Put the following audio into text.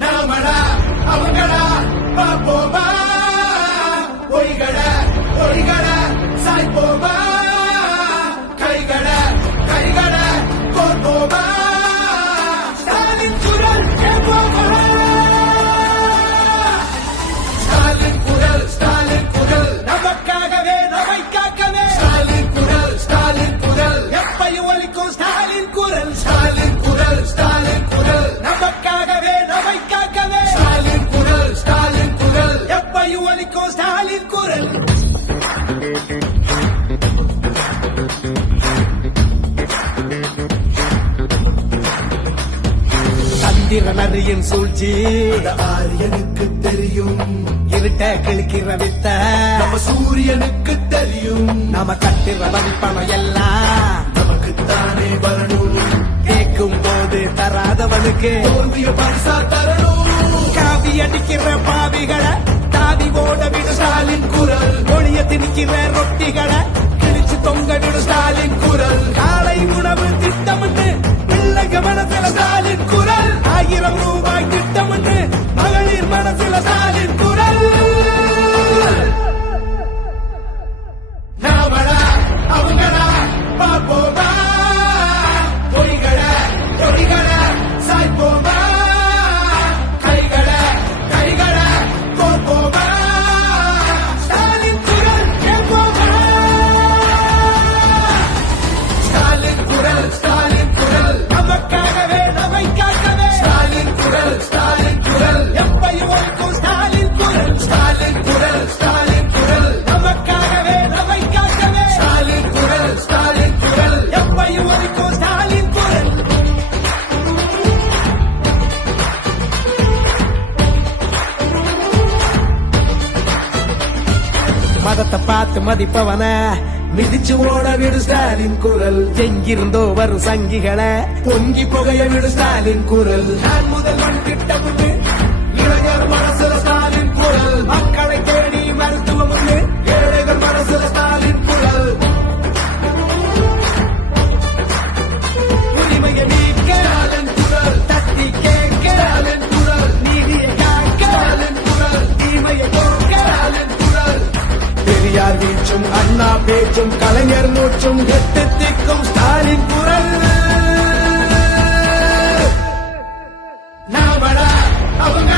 நாமடா அவங்கடா பாப்போமா ஒய்கட ஒய்கட சாய்ப்போமா கைகட கைகட கோர்ப்போமா ஸ்டாலின் குரல் கேட்போமா ஸ்டாலின் குரல் நமக்காகவே நம்மை காக்கவே ஸ்டாலின் குரல் எப்பையும் ஒலிக்கும் ஸ்டாலின் குரல் ஸ்டாலின் குரல் நமக்காகவே நம்மை காக்கவே ஸ்டாலின் குரல் எப்பையும் ஒலிக்கும் ஸ்டாலின் குரல் சந்திரனரியின் சூழ்ச்சி ஆரியனுக்கு தெரியும், இருட்ட கிழக்கிற வித்த நம்ம சூரியனுக்கு தெரியும், நாம கட்டுற வரிப்பணம் எல்லாம் நமக்குத்தானே வரணும், கேட்கும் போது தராதவனுக்கு தோல்விய பரிசா தரணும், காவி அடிக்கிற பாவிகளை தாவி ஓட விடு ஸ்டாலின் குரல், ஒளிய திணிக்கிற ரொட்டிகளை கிழிச்சு தொங்க விடு ஸ்டாலின் குரல், காலை உணவு திட்டமிட்டு பிள்ளைங்க மனசுல ஸ்டாலின் குரல், 1000 ரூபாய் திட்டமிட்டு மகளிர் மனசுல ஸ்டாலின் குரல். நாமடா அவங்கடா பாப்போமா பொய்கட பொய்கட சாய்ப்போமா கைகட கைகட கோர்ப்போமா ஸ்டாலின் குரல் கேட்போமா ஸ்டாலின் குரல் நமக்காகவே நம்மை காக்கவே ஸ்டாலின் குரல் எப்பையும் ஒலிக்கும் ஸ்டாலின் குரல் நமக்காகவே நம்மை காக்கவே ஸ்டாலின் குரல் எப்பையும் ஒலிக்கும் ஸ்டாலின் குரல். மதத்தை பார்த்து மதிப்பவன மிதிச்சு ஓட விடு ஸ்டாலின் குரல், எங்கிருந்தோ வரும் சங்கிகளை பொங்கி புகைய விடு ஸ்டாலின் குரல், நான் முதல்வன் திட்டமுண்டு இளைஞர் மனசுல ஸ்டாலின் குரல், மக்களை தேடி மருத்துவம் உண்டு ஏழைகள் மனசுல ஸ்டாலின் குரல், உரிமையை நீக்க ஸ்டாலின் குரல், தட்டி கேட்க ஸ்டாலின் குரல், நீதியை காக்க ஸ்டாலின் குரல், தீமையை போக்க ஸ்டாலின் குரல், பெரியார் வீச்சும் அண்ணா பேச்சும் கலைஞர் மூச்சும் எட்டு திக்கும் ஸ்டாலின் குரல். நாமடா அவங்க